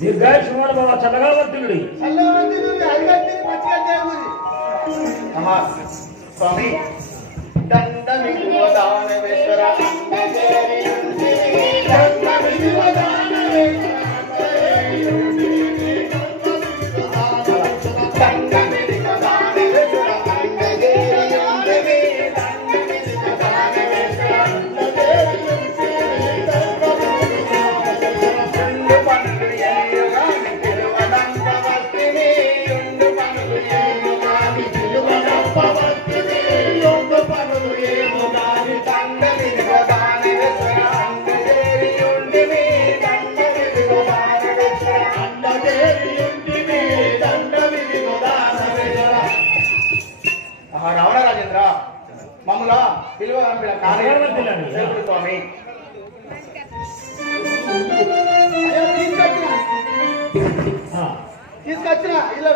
దీర్ఘాయుష్మాన్ బాబా చల్లగా వర్తిల్లుడి స్వామి దండమిశ్వర రావణరాజేంద్ర మమ్మల్ని పిలువగా స్వామి తీసుకొచ్చిన ఇల్లు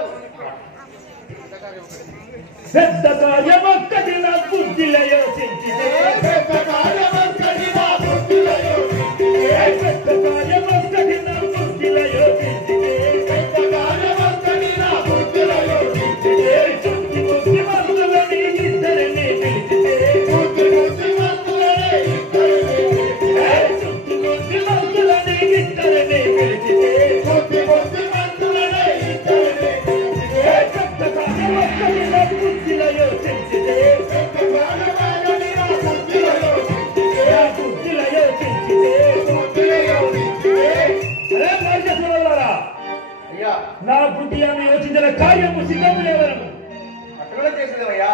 పెద్ద కార్యమొక్కటి నా బుద్ధిలో యోచించితే పెద్ద కార్యమొక్కటి నా బుద్ధిలో యోచించితే పెద్ద కార్యమొక్కటి నా బుద్ధిలో యోచించితే పెద్ద కార్యమొక్కటి నా బుద్ధిలో యోచించితే చుట్టి బుద్ధి మంతులని ఇద్దరిని పిలిచితే చుట్టి బుద్ధి మంతులని ఇద్దరిని పిలిచితే చుట్టి బుద్ధి మంతులని ఇద్దరిని పిలిచితే చుట్టి బుద్ధి మంతులని ఇద్దరిని పిలిచితే పెద్ద కార్యమొక్కటి నా బుద్ధిలో యోచించితే పెద్ద కార్యమొక్కటి నా బుద్ధిలో యోచించితే బుద్ధిలో యోచించితే బుద్ధిలో యోచించితే అరే మార్గస్వరారా అయ్యా నా బుద్ధి అని యోచించిన కార్యము సిద్ధము లేవరము అట్లా చేసేదయ్యా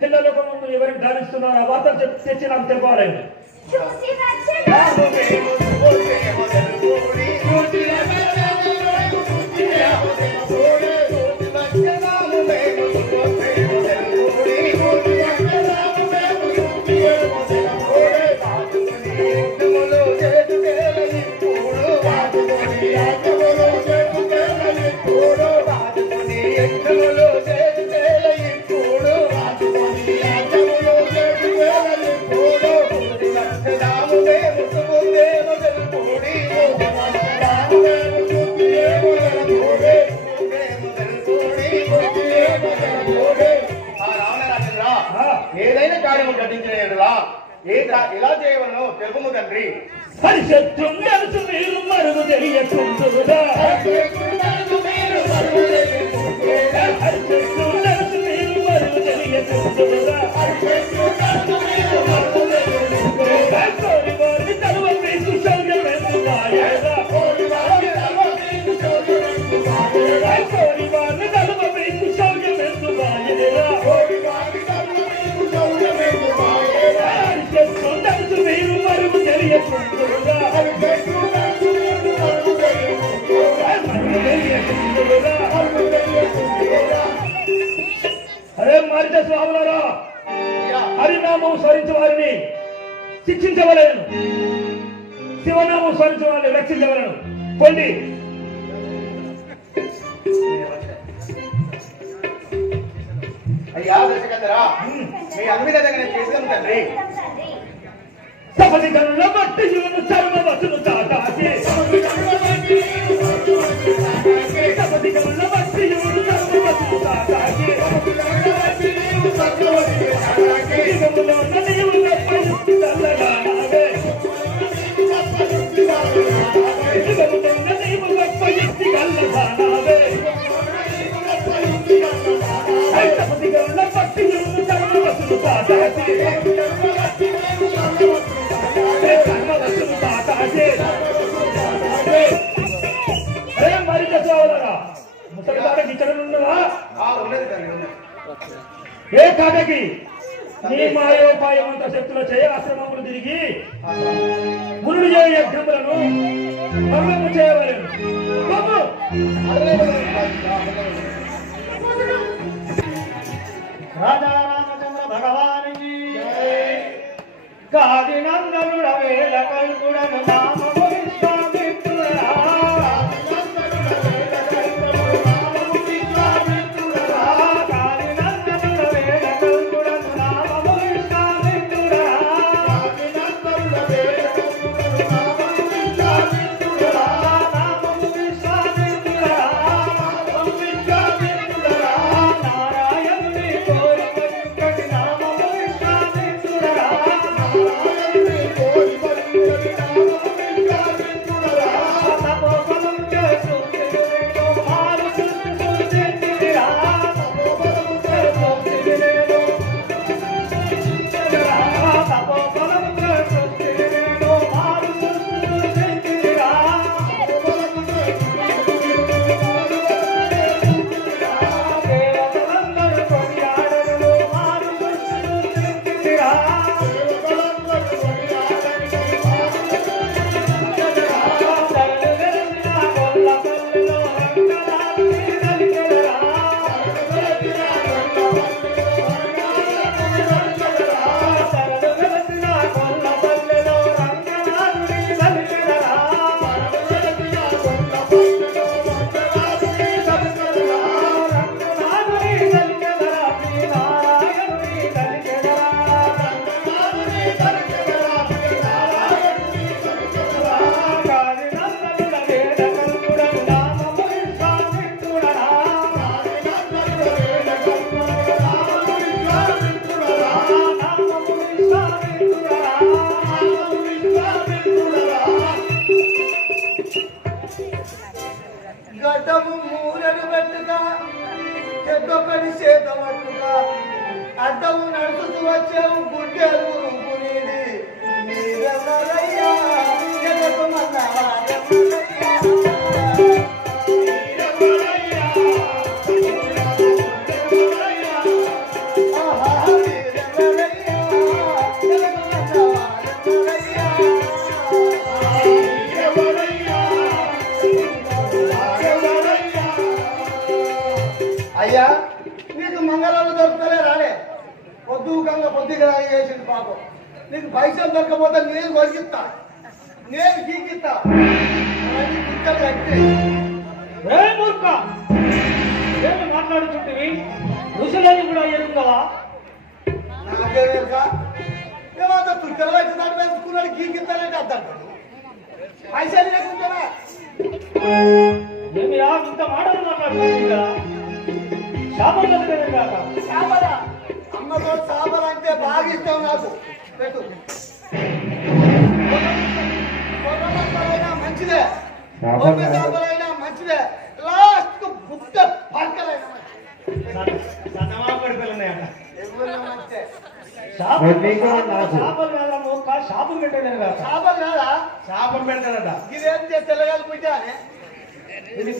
పిల్లల ముందు ఎవరికి ధావిస్తున్నారు ఆ వార్త తెచ్చి నాకు చెప్పాలి ఏదైనా కార్యము ఘటించిన ఎలా చేయవలను తెలుపుము తండ్రి పరిశుద్ధుండరు మీరు మరుగు తెలియకుంటుదా పరిశుద్ధుండరు మీరు మరుగు తెలియకుంటుదా కోరి వారిని తలువ మీకు శౌర్యమెందు మాయగా కోరి వారిని తలువ మీకు శౌర్యమెందు మాయగా పరిశుద్ధుండరు మీరు మరుగు తెలియకుంటుదా అరే మారిత స్వాములారా హరినామం స్మరించే వారిని శిక్షించవలేను శివనామం స్మరించే వారిని రక్షించవలను పొండి అయ్యా దర్శకందరా మీ అనుమతి చేసాను తండ్రి సపది కళ్ళ బట్టి చర్మ వసును తాటాకి అరే మరి చేసేవాళ్ళరా ముసలి కాటకి ఇక్కడ ఉన్నదా? ఉన్నది తండ్రి, ఉన్నది. ఏ కాటకి నీ మాయోపాయమంత శక్తుల చేయ ఆశ్రమములు తిరిగి మునుడు చేయ యజ్ఞములను భంగము చేయవలెను. రాజా రామచంద్ర భగవానికి కాది నందనుడ వేల కల్పుడను నామము విశ్వామిత్రుడా. కాది నందనుడ వేల కల్పుడను నామము విశ్వామిత్రుడా. నామము విశ్వామిత్రుడా. నారాయణుని కోరిక నామము విశ్వామిత్రుడా. తపోబలం చేసు మారు సృష్టిరా. తపోబలం చేసు మారు సృష్టిరా. దేవతలందరూ కొనియాడరు మారు సృష్టిరా. తల్లి వెలిసిన గొల్ల పల్లెలో రంగనాథుని నలికెదరా. తల్లి వెలిసిన గొల్ల పల్లెలో రంగనాథుని నలికెదరా. రంగనాథుని నలికెదరా. శ్రీ నారాయణుని నలికెదరా. కాది నందనుడ వేద కల్పుడను నామము విశ్వామిత్రుడా. నామము విశ్వామిత్రుడా. గడ్డము మూరడు పెట్టుగా చెట్టొక్కడి చేత పట్టుగా అడ్డము నడుచుతూ వచ్చావు గుడ్డెలు గురిది నీరెవరయ్యా జగతుమన్నావా అయ్యా నీకు మంగళాలు దొరుకుతలే రాలే పొద్దుగా చేసింది పాపం. నీకు పైసలు దొరకపోతే నేను కొరికిస్తా, నేను గీకిస్తా. ఏ మూర్ఖ, ఏమి మాట్లాడుతుంటివి? ఋషులని కూడా ఎరుగవా? నాకే తెలుసా ఏమంతా తుట్టలు వచ్చి దాన్ని వేసుకున్నాడు గీకిస్తానంటే అర్థం పైసలు లేకుంటారా? ఏమి ఇంత మాటలు మాట్లాడుతుందా? శాపం కలిగేది కాక. చేపల అమ్మతో చేపలు అంటే బాగా ఇష్టం నాకు. పెట్టు కొత్త మంచిదే, కొత్త చేపలైనా మంచిదే, లాస్ట్ బుక్క పక్కలైనా సన్నమాపడి పిల్లన్నాయట. ఎవరైనా మంచిదే. శాపలు కాదా మూర్ఖ, శాపం పెట్టలేదు కాక. చేపలు కాదా? శాపం పెడతాడట. ఇదేంటి తెల్లగాలు పుట్టానే ఇది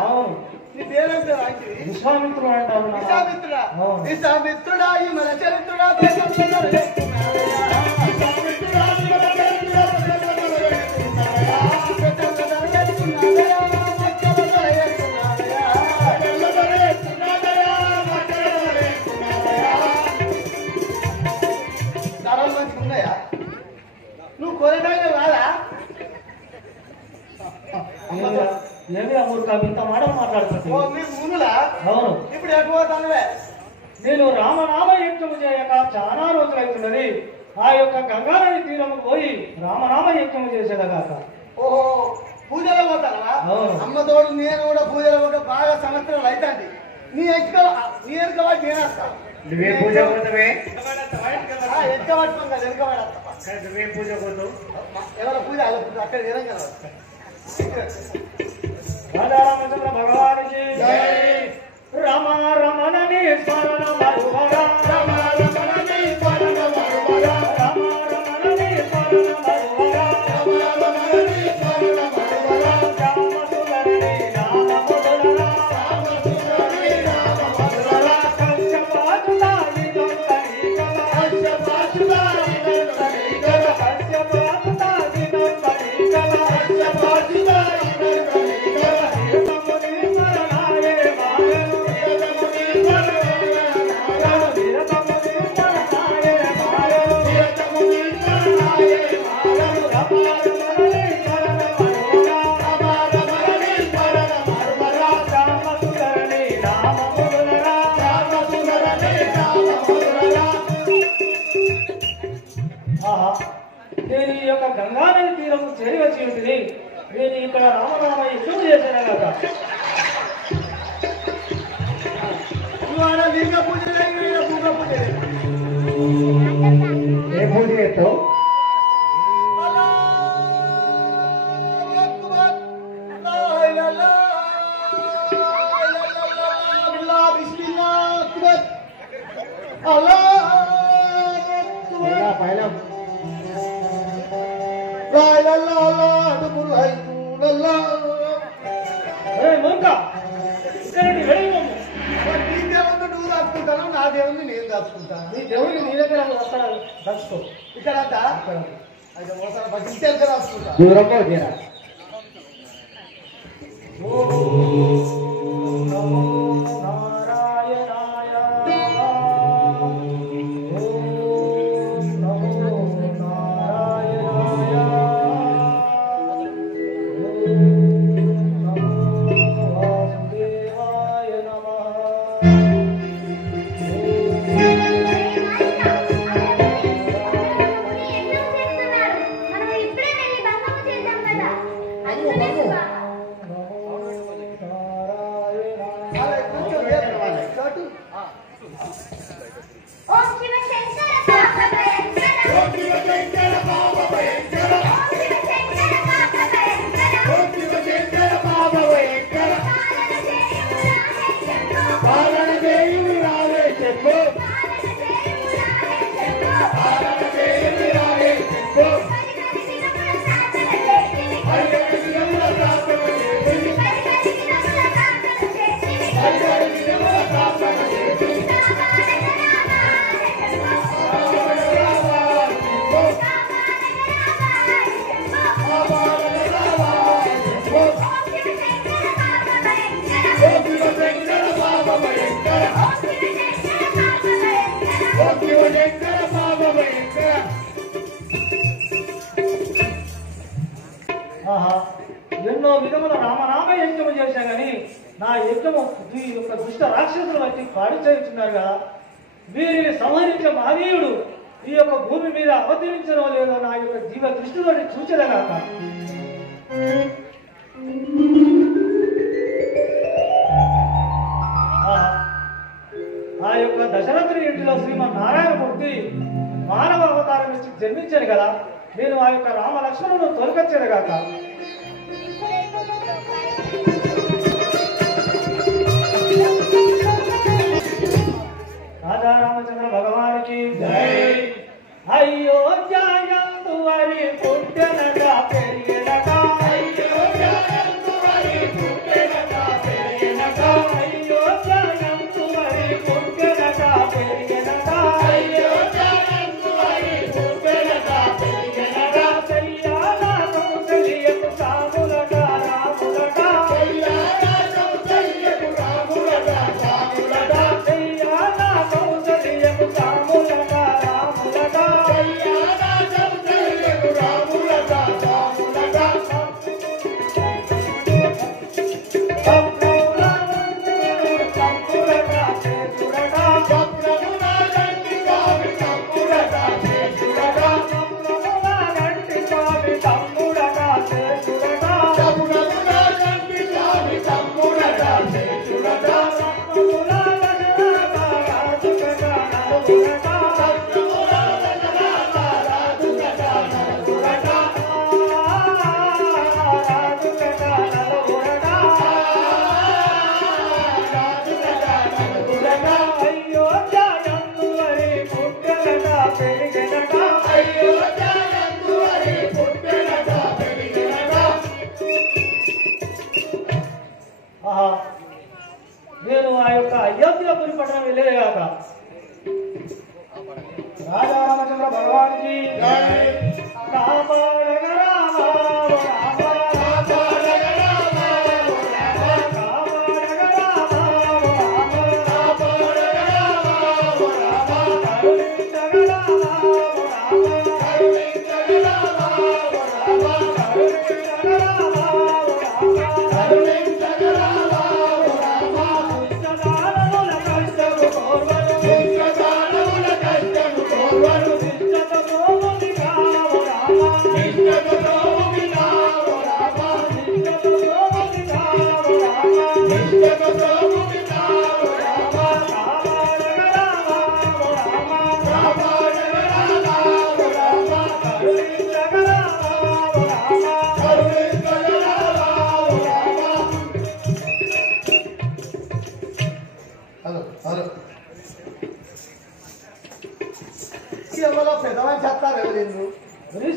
అవును, నీ పేరంటే విశ్వామిత్రుడు అంటారు. విశ్వామిత్రుడా, విశ్వామిత్రుడా ఈ మన చరిత్రుడా ధరలు మంచిగా ఉన్నాయా? నువ్వు కొనడానికి రాదా? ఏమి మూర్ఖ, ఇంత మాటలు మాట్లాడుతుంది. ఓ మీరు మునులా? అవును, ఇప్పుడు ఎటుపోతానువే? నేను రామనామ యజ్ఞము చేయక చాలా రోజులైతున్నది. ఆ యొక్క గంగానది తీరము పోయి రామనామ యజ్ఞము చేసేదగాక. ఓహో, పూజలో పోతానా? అవును. అమ్మతోడు నేను కూడా పూజలో పోతే బాగా సంవత్సరాలు అవుతుంది. నీ ఎక్కడ కాబట్టి నేను వస్తాను. నువ్వే పూజ పోతావే? ఎక్క పట్టుకోం కదా, వెనక పడేస్తా. నువ్వే పూజ పోతావు? ఎవరి పూజ అలా పూజ అక్కడ వినం కదా. రాజారామచంద్ర భగవానికి రమ రమణని స్మరణ మరువరా. రమ రమణని స్మరణ మరువరా. రమ రమణని ఆహా, నేను ఈ యొక్క గంగానది తీరం చేరవచ్చి ఉంటుంది. నేను ఇక్కడ రామనామ యజ్ఞం చేశాను కదా. ఇవాళ లింగ పూజ లేదు, భూగ పూజ లేదు. ఏ పూజ చేస్తావు? నా దేవుని నేను దాచుకుంటాను. నీ దేవుడికి నీ దగ్గర వస్తాను దర్శకో. ఇక్కడ అయితే ఒకసారి భక్తి రాసుకుంటా. దూరంగా చేరా. ఎన్నో విధముల రామనామ యజ్ఞము చేశా గాని నా యజ్ఞము ఈ యొక్క దుష్ట రాక్షసుల వచ్చి పాడు చేస్తున్నారు కదా. వీరిని సంహరించే మహనీయుడు ఈ యొక్క భూమి మీద అవతరించడం లేదో నా యొక్క జీవ దృష్టితో చూచదగాక. ఆ యొక్క దశరథుని ఇంటిలో శ్రీమన్నారాయణమూర్తి మానవ అవతారం నుంచి జన్మించాను కదా. నేను ఆ యొక్క రామ లక్ష్మణులను తొలకొచ్చేదగాక. రాజా రామచంద్ర భగవానికి అయోధ్యాయందు వరి పుట్టెనగా పెరిగినగా అయోధ్యాయందు వరి పుట్టెనగా పెరిగినగా అయోధ్యాయందు వరి పుట్టెనగా పెరిగినగా అయోధ్యాయందు వరి పుట్టెనగా పెరిగినగా కళ్యాణ కౌసల్యకు సాములగా రాములగా కళ్యాణ కౌసల్యకు రాములగా సాములగా కళ్యాణ కౌసల్యకు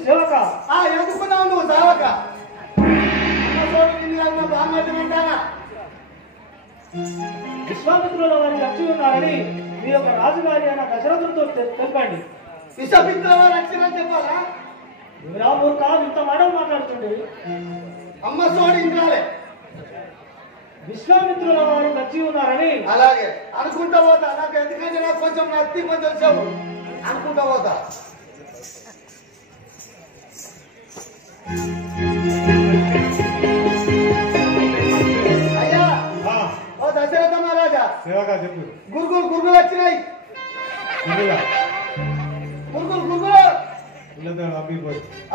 సేవక ఎందుకున్నావు నువ్వు సేవక బాగా విశ్వామిత్రుల వారి వచ్చి ఉన్నారని మీ యొక్క రాజుగారి అయిన దశరథుడితో తెలిపండి. విశ్వామిత్రుల వారు వచ్చిందని చెప్పాలా? రామూర్ఖ ఇంత మాటలు మాట్లాడుతుండే. అమ్మ సోడి ఇంకాలే విశ్వామిత్రుల వారు వచ్చి ఉన్నారని అలాగే అనుకుంటా పోతా. నాకు ఎందుకంటే నాకు కొంచెం నత్తి కొంచెం చెప్పు అనుకుంటా పోతా. అయ్యా ఓ దశరథ మహారాజా చెప్పు. గురుగులు వచ్చినాయి. గురుగులు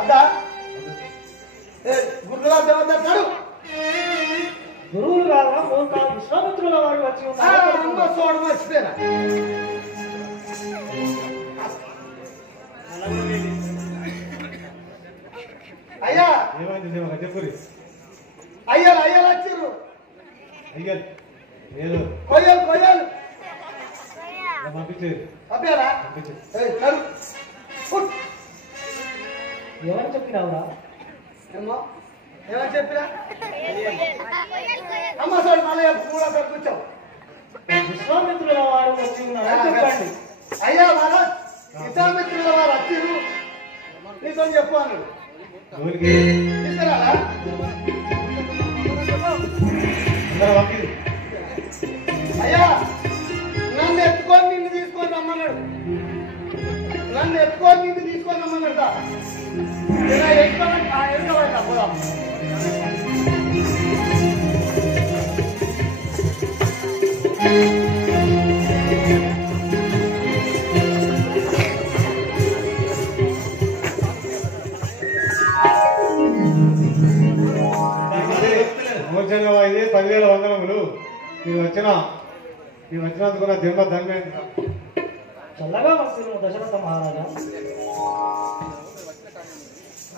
అద్దా గురుగులు అద్దవద్దాడు. గురువులు కాదా మూర్ఖ విశ్వామిత్రుల వారు వచ్చి ఉన్నారు. చూడ మర్చిపోయినా. అయ్యా ఏమైంది సేవక చెప్పు. అయ్యలు వచ్చిర్రు. అయ్యల్ ఏదో కొయ్యలు పంపించేది అబ్బారా ఎవరు చెప్పినావురా? ఏమని చెప్పినా అమ్మ సార్ మళ్ళీ కూడా కూర్చోవు. విశ్వామిత్రుల వారు వచ్చి ఉన్నారు చెప్పండి. అయ్యా మహారాజ్ విశ్వామిత్రుల వారు వచ్చిర్రు నీతో చెప్పు అన్నాడు. తీసుకురాలా? అయ్యా నన్ను ఎత్తుకొని నిన్ను తీసుకొని రమ్మన్నాడు. పోదాం. ఇది 10,000 వందనములు. మీరు వచ్చినందుకు నా జన్మ ధన్యమైంది. చల్లగా వస్తున్న దశరథ మహారాజా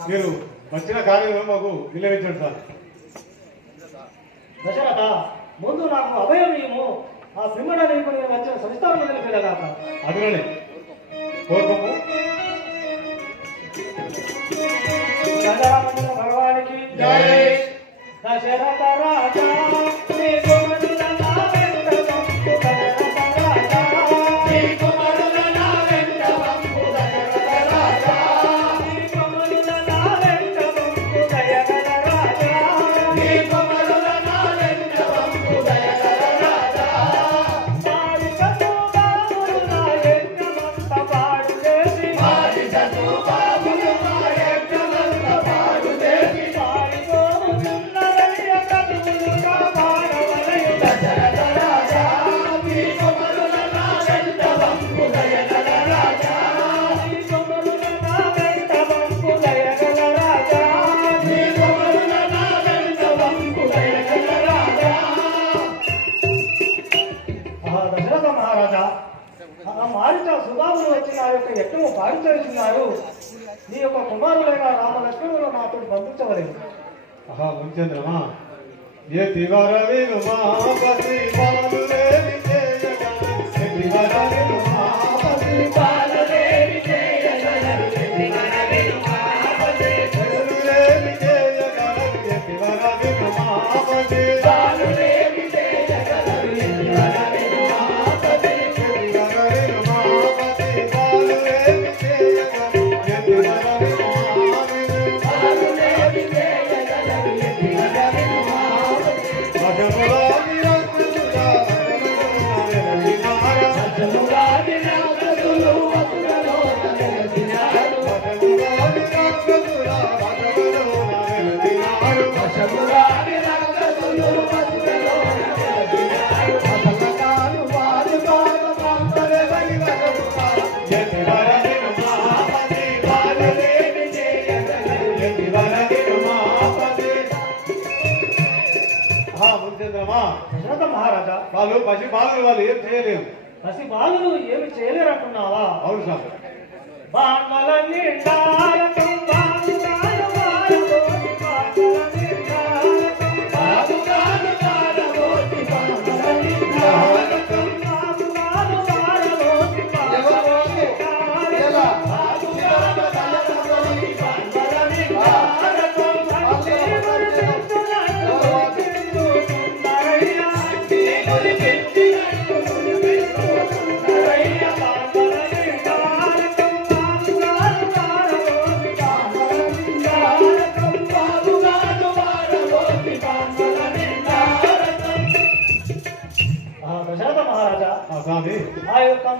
మీరు వచ్చిన కార్యంలో మాకు విలువించండి సార్. దశరథ ముందు నాకు అభయం ఇయ్యము. ఆ పిమ్మడ నీకు నేను వచ్చిన సంస్థానం తెలిపేదాకా అందులోనే కోరుకోము. భగవానికి దశరథ రాజా పారిచేస్తున్నారు. నీ యొక్క కుమారులైన రామలక్ష్మణులు నాతో బంధించవలేదు. ముంచంద్రమా ఏ తివారవి ఉమాపతి బాలులేవి తివారవి ఉమాపతి బాలులేవి తివారవి ఉమాపతి మహారాజా వాళ్ళు పసి బాలులు వాళ్ళు ఏం చేయలేము. పసి బాలులు ఏమి చేయలేరు అంటున్నావా? అవును సార్.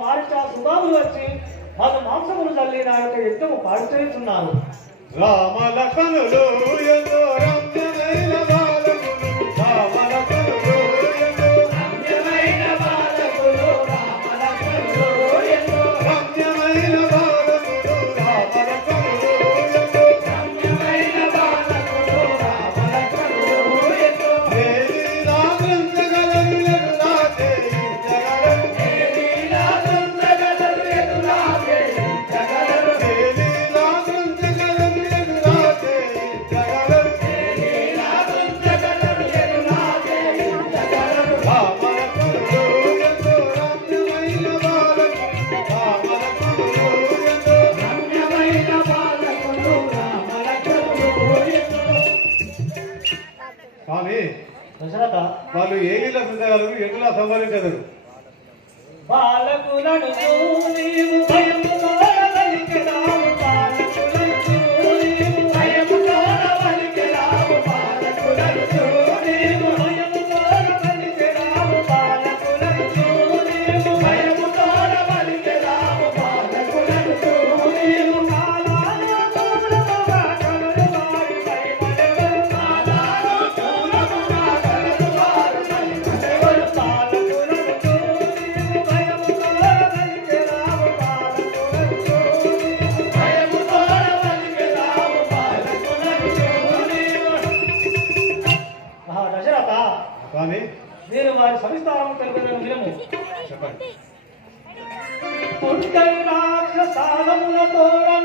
మారిచ సుధాములు వచ్చి వాళ్ళు మాంసములు తల్లి నా యొక్క యజ్ఞము పాడు చేస్తున్నారు. రామ లక్ష్మణులు ఎంతో రమ్యమైన బాలకులు, రామ లక్ష్మణులు ఎంతో రమ్యమైన బాలకులు, రామ లక్ష్మణులు ఎంతో రమ్యమైన బాలకులు, రామ లక్ష్మణులు ఎంతో రమ్యమైన బాలకులు, రామ లక్ష్మణులు ఎంతో దేవిలా గృంచగలరు ఎదురా చేయించగలరు, దేవిలా గృంచగలరు ఎదురా చేయించగలరు, దేవిలా గృంచగలరు ఎదురా చేయించగలరు, దేవిలా గృంచగలరు ఎదురా చేయించగలరు. రామ లక్ష్మణులు ఎంతో రమ్యమైన బాలకులు, రామ లక్ష్మణులు ఎంతో రమ్యమైన బాలకులు, రామ లక్ష్మణులు ఎంతో. స్వామి, దశరథ వాళ్ళు ఏగిళ్ళ బృందగలరు ఎటులా సంహరించగలరు? బాలకులను నీవు భయముతోడ పలికెదావు, బాలకులను నీవు భయముతోడ పలికెదావు, బాలకులను నీవు భయముతోడ పలికెదావు, బాలకులను నీవు భయముతోడ పలికెదావు, బాలకులను నీవు కాలాలు దూరముగా కలరు వారి భయమడెవరు, కాలాలు దూరముగా కలరు వారు భయమడెవరు, బాలకులను నీవు భయముతోడ పలికెదావు, బాలకులను నీవు భయముతోడ పలికెదావు, బాలకులను నీవు. దశరథ, స్వామి మీరు వారి సవిస్తారం తెలుపుతున్న వినము. చెప్పండి. పుట్టై రాక్షసాలములతోడం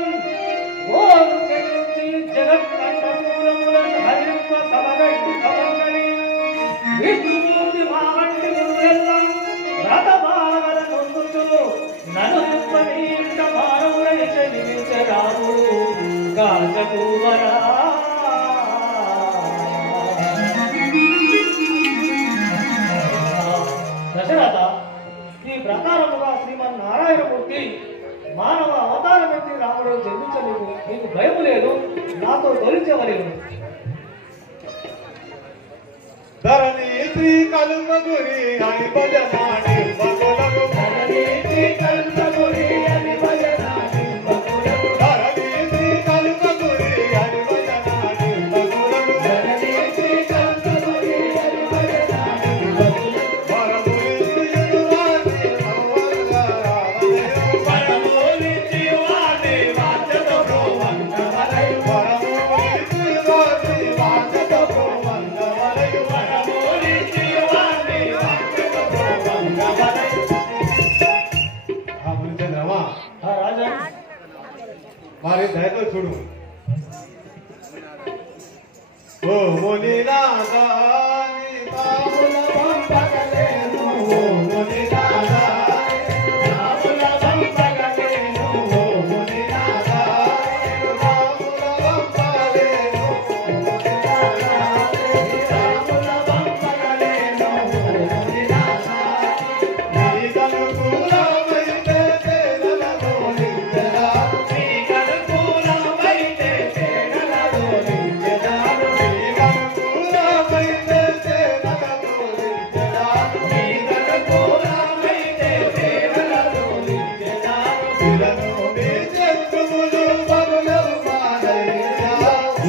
ఓరు చెల్లించి జగత్కంఠమూలములను హరింప సమగట్టి కవంగలి విష్ణుమూర్తి మావంటి మురువెల్ల రథమాగల నొందుచు నన్ను నింపని ఇంట మానవుడై చెల్లించరావు గాజకూవరా. దశరథ, ఈ ప్రకారముగా శ్రీమన్నారాయణమూర్తి మానవ అవతారం ఎత్తి రాముడు జన్మించలేదు. నీకు భయము లేదు, నాతో తొలించవలేదు. ధరణి శ్రీ కలుమగురి అని భజనాడి బగులకు, ధరణి శ్రీ కలుమగురి అని భజనాడి బగులకు, ధరణి శ్రీ కలుమగురి అని భజనాడి బగులకు, ధరణి శ్రీ కలుమగురి అని భజనాడి బగులకు. వరములిచ్చి వారి సంవర్గారామదేవ, వరములిచ్చి వారి వాంఛతో ప్రోవంగవలయు, వరములిచ్చి వారి వాంఛతో ప్రోవంగవలయు, వరములిచ్చి వారి వాంఛతో ప్రోవంగవలయు. ఆ మునిచంద్రమా, రాజా, వారి దయతో చూడు. ఓ మునినాథా నీ పాముల పంపగలేను, ఓ మునినాథా నీ పాముల పంపగలేను, ఓ మునినాథా నీ పాముల పంపగలేను, ఓ మునినాథా నీ పాముల పంపగలేను, ఓ మునినాథా నీ కనుకూలమైతే తేనెలలో నించెదా, నీ కనుకూలమైతే తేనెలలో నించెదా, నీ కనుకూలమైతే తేనెలలో నించెదా, నీ కనుకూలమైతే తేనెలలో నించెదా. ఇలను మీ శత్రువులు పలులెవు మారయ్యా,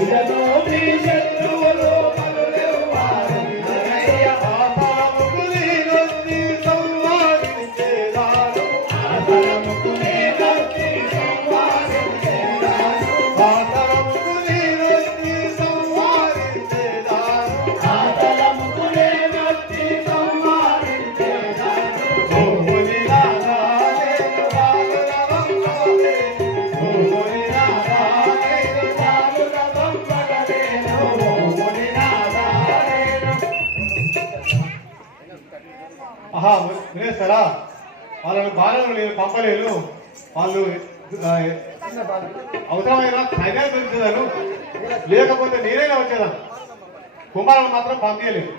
ఇలను మీ శత్రువులు పలులెవు మారయ్యా. ఆపరముకు నీరొచ్చి సంవాదించేదాను, ఆపరముకు నీరొచ్చి సంవాదించేదాను, ఆపరముకు నీరొచ్చి సంవాదించేదాను, ఆపరముకు నీరొచ్చి సంవాదించేదాను. ఓ మునినాథా నేను రాముల వంపగలేను, ఓ మునినాథా నేను రాముల వంపగలేను, ఓ మునినాథా నేను. ఆహా, వినేస్తారా? వాళ్ళను బాలను నేను పంపలేను. వాళ్ళు అవసరమైన సైన్యాలు పెంచుతాను, లేకపోతే నేనైనా వచ్చేదాను. కుమారులు మాత్రం పంపించలేదు.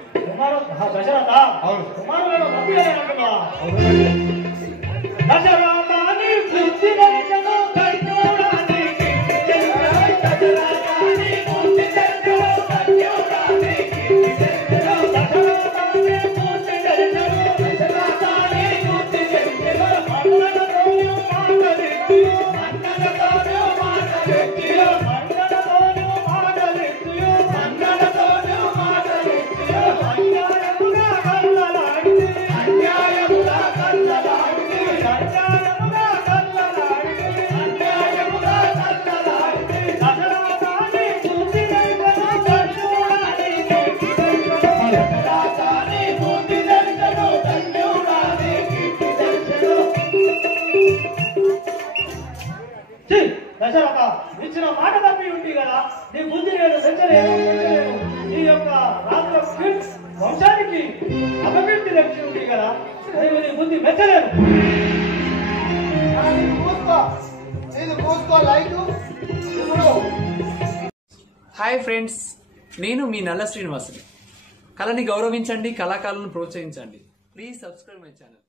దశరథ, అవును. కుమారులను పంపించాలంటున్నా. అవునండి. దశరథ నీ బుద్ధి దర్శనం కర్ణుడానికి, దశరథ నీ బుద్ధి దర్శనం కర్ణుడానికి, దశరథ నీ బుద్ధి దర్శనం, దశరథ నీ బుద్ధి దర్శనం నీ బుద్ధి నేను పెంచలేను. నీ యొక్క రాత్ర వంశానికి అపకీర్తి లక్ష్యం కదా, నేను నీ బుద్ధి మెచ్చలేను. హాయ్ ఫ్రెండ్స్, నేను మీ నల్ల శ్రీనివాసుని. కళని గౌరవించండి, కళాకారులను ప్రోత్సహించండి. Please subscribe my channel.